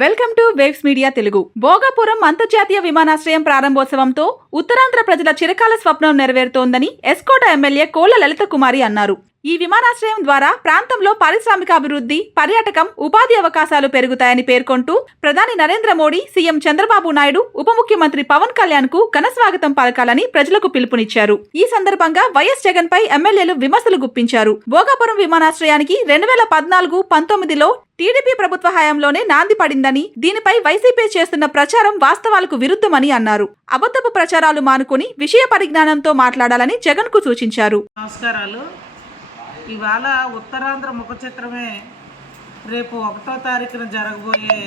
Welcome to waves media Telugu. Bhogapuram అంతర్జాతీయ విమానాశ్రయం ప్రారంభోత్సవంతో ఉత్తరాంధ్ర ప్రజల చిరకాల స్వప్నం నెరవేరుతోందని ఎస్కోట ఎమ్మెల్యే కోళ్ల లలిత కుమారి అన్నారు. ఈ విమానాశ్రయం ద్వారా ప్రాంతంలో పారిశ్రామికాభివృద్ధి, పర్యాటకం, ఉపాధి అవకాశాలు పెరుగుతాయని పేర్కొంటూ ప్రధాని నరేంద్ర మోడీ, సీఎం చంద్రబాబు నాయుడు, ఉప ముఖ్యమంత్రి పవన్ కళ్యాణ్ కు ఘన స్వాగతం పలకాలని ప్రజలకు పిలుపునిచ్చారు. ఈ సందర్భంగా వైఎస్ జగన్ పై ఎమ్మెల్యేలు విమర్శలు గుప్పించారు. భోగాపురం విమానాశ్రయానికి 2014-19లో టీడీపీ ప్రభుత్వ హయాంలోనే నాంది పడిందని, దీనిపై వైసీపీ చేస్తున్న ప్రచారం వాస్తవాలకు విరుద్ధమని అన్నారు. అబద్ధపు ప్రచారాలు మానుకొని విషయ పరిజ్ఞానంతో మాట్లాడాలని జగన్ కు సూచించారు. నమస్కారాలు. ఇవాళ ఉత్తరాంధ్ర ముఖ చిత్రమే రేపు 1వ తారీఖున జరగబోయే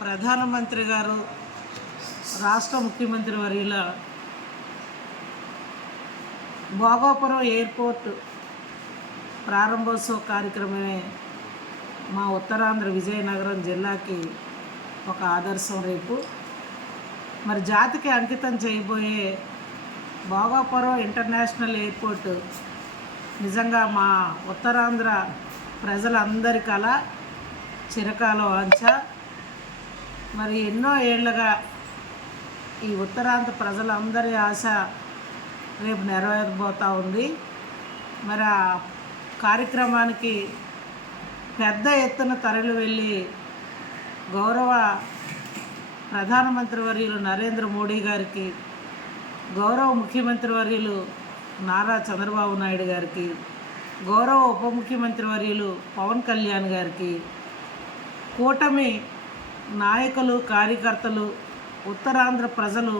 ప్రధానమంత్రి గారు, రాష్ట్ర ముఖ్యమంత్రి వర్యుల భోగాపురం ఎయిర్పోర్ట్ ప్రారంభోత్సవ కార్యక్రమమే మా ఉత్తరాంధ్ర విజయనగరం జిల్లాకి ఒక ఆదర్శం. రేపు మరి జాతికి అంకితం చేయబోయే భోగాపురం ఇంటర్నేషనల్ ఎయిర్పోర్ట్ నిజంగా మా ఉత్తరాంధ్ర ప్రజలందరి కల, చిరకాల వాంఛ. మరి ఎన్నో ఏళ్ళుగా ఈ ఉత్తరాంధ్ర ప్రజలందరి ఆశ రేపు నెరవేరబోతూ ఉంది. మరి ఆ కార్యక్రమానికి పెద్ద ఎత్తున తరలి వెళ్ళి గౌరవ ప్రధానమంత్రి వర్యులు నరేంద్ర మోడీ గారికి, గౌరవ ముఖ్యమంత్రి వర్యులు నారా చంద్రబాబు నాయుడు గారికి, గౌరవ ఉప ముఖ్యమంత్రి వర్యులు పవన్ కళ్యాణ్ గారికి, కూటమి నాయకులు, కార్యకర్తలు, ఉత్తరాంధ్ర ప్రజలు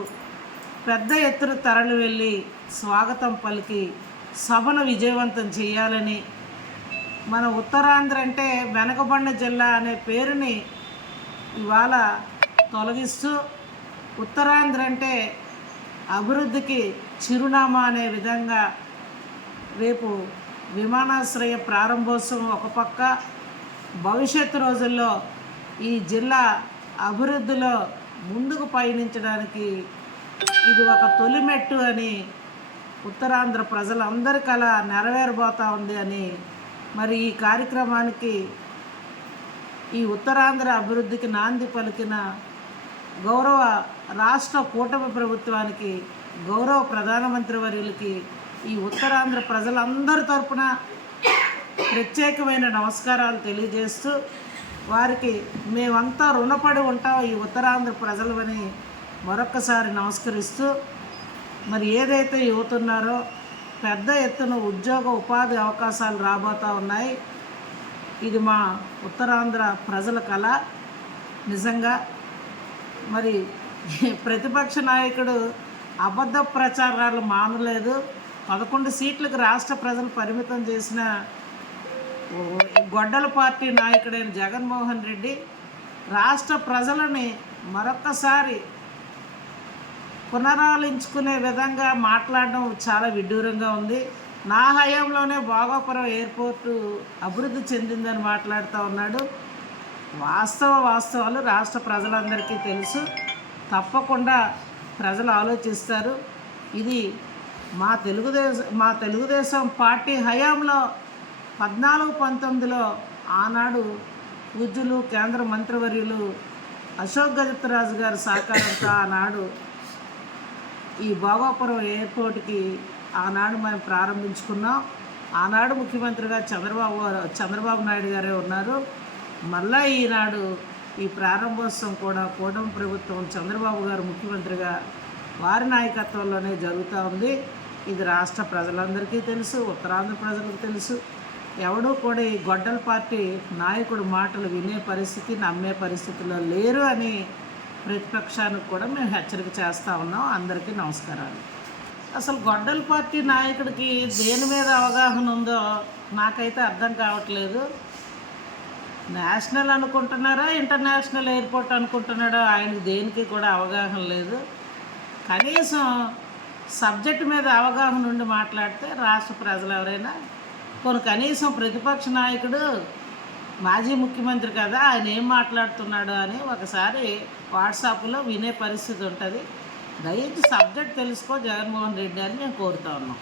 పెద్ద ఎత్తున తరలి వెళ్ళి స్వాగతం పలికి సభను విజయవంతం చేయాలని, మన ఉత్తరాంధ్ర అంటే వెనకబడిన జిల్లా అనే పేరుని ఇవాళ తొలగిస్తూ ఉత్తరాంధ్ర అంటే అభివృద్ధికి చిరునామా అనే విధంగా రేపు విమానాశ్రయ ప్రారంభోత్సవం ఒక పక్క, భవిష్యత్తు రోజుల్లో ఈ జిల్లా అభివృద్ధిలో ముందుకు పయనించడానికి ఇది ఒక తొలిమెట్టు అని ఉత్తరాంధ్ర ప్రజలందరి కల నెరవేరబోతూ ఉంది అని, మరి ఈ కార్యక్రమానికి ఈ ఉత్తరాంధ్ర అభివృద్ధికి నాంది పలికిన గౌరవ రాష్ట్ర కూటమి ప్రభుత్వానికి, గౌరవ ప్రధానమంత్రి వర్యులకి ఈ ఉత్తరాంధ్ర ప్రజలందరి తరపున ప్రత్యేకమైన నమస్కారాలు తెలియజేస్తూ, వారికి మేమంతా రుణపడి ఉంటాం ఈ ఉత్తరాంధ్ర ప్రజలమని మరొక్కసారి నమస్కరిస్తూ, మరి ఏదైతే యువతున్నారో పెద్ద ఎత్తున ఉద్యోగ ఉపాధి అవకాశాలు రాబోతూ ఉన్నాయి. ఇది మా ఉత్తరాంధ్ర ప్రజల కళ. నిజంగా మరి ప్రతిపక్ష నాయకుడు అబద్ధ ప్రచారాలు మానలేదు. 11 సీట్లకు రాష్ట్ర ప్రజలు పరిమితం చేసిన గొడ్డల పార్టీ నాయకుడైన జగన్మోహన్ రెడ్డి రాష్ట్ర ప్రజలని మరొక్కసారి పునరాలించుకునే విధంగా మాట్లాడడం చాలా విడ్డూరంగా ఉంది. నా హయాంలోనే భోగాపురం ఎయిర్పోర్టు అభివృద్ధి చెందిందని మాట్లాడుతూ ఉన్నాడు. వాస్తవాలు రాష్ట్ర ప్రజలందరికీ తెలుసు. తప్పకుండా ప్రజలు ఆలోచిస్తారు. ఇది మా తెలుగుదేశం పార్టీ హయాంలో 14-19లో ఆనాడు పూజ్యులు కేంద్ర మంత్రివర్యులు అశోక్ గజపతిరాజు గారి సహకారంతో ఆనాడు ఈ భోగాపురం ఎయిర్పోర్ట్కి ఆనాడు మేము ప్రారంభించుకున్నాం. ఆనాడు ముఖ్యమంత్రిగా చంద్రబాబు నాయుడు గారే ఉన్నారు. మళ్ళా ఈనాడు ఈ ప్రారంభోత్సవం కూడా కూటమి ప్రభుత్వం, చంద్రబాబు గారు ముఖ్యమంత్రిగా వారి నాయకత్వంలోనే జరుగుతూ ఉంది. ఇది రాష్ట్ర ప్రజలందరికీ తెలుసు, ఉత్తరాంధ్ర ప్రజలకు తెలుసు. ఎవడూ కూడా ఈ గొడ్డల పార్టీ నాయకుడు మాటలు వినే పరిస్థితి, నమ్మే పరిస్థితిలో లేరు అని ప్రతిపక్షానికి కూడా మేము హెచ్చరిక చేస్తూ ఉన్నాం. అందరికీ నమస్కారాలు. అసలు గొడ్డల పార్టీ నాయకుడికి దేని మీద అవగాహన ఉందో నాకైతే అర్థం కావట్లేదు. నేషనల్ అనుకుంటున్నారా, ఇంటర్నేషనల్ ఎయిర్పోర్ట్ అనుకుంటున్నాడో ఆయనకు దేనికి కూడా అవగాహన లేదు. కనీసం సబ్జెక్టు మీద అవగాహన ఉండి మాట్లాడితే రాష్ట్ర ప్రజలు ఎవరైనా కనీసం ప్రతిపక్ష నాయకుడు మాజీ ముఖ్యమంత్రి కదా, ఆయన ఏం మాట్లాడుతున్నాడు అని ఒకసారి వాట్సాప్లో వినే పరిస్థితి ఉంటుంది. దయచేసి సబ్జెక్ట్ తెలుసుకో జగన్మోహన్ రెడ్డి అని మేము కోరుతా ఉన్నాం.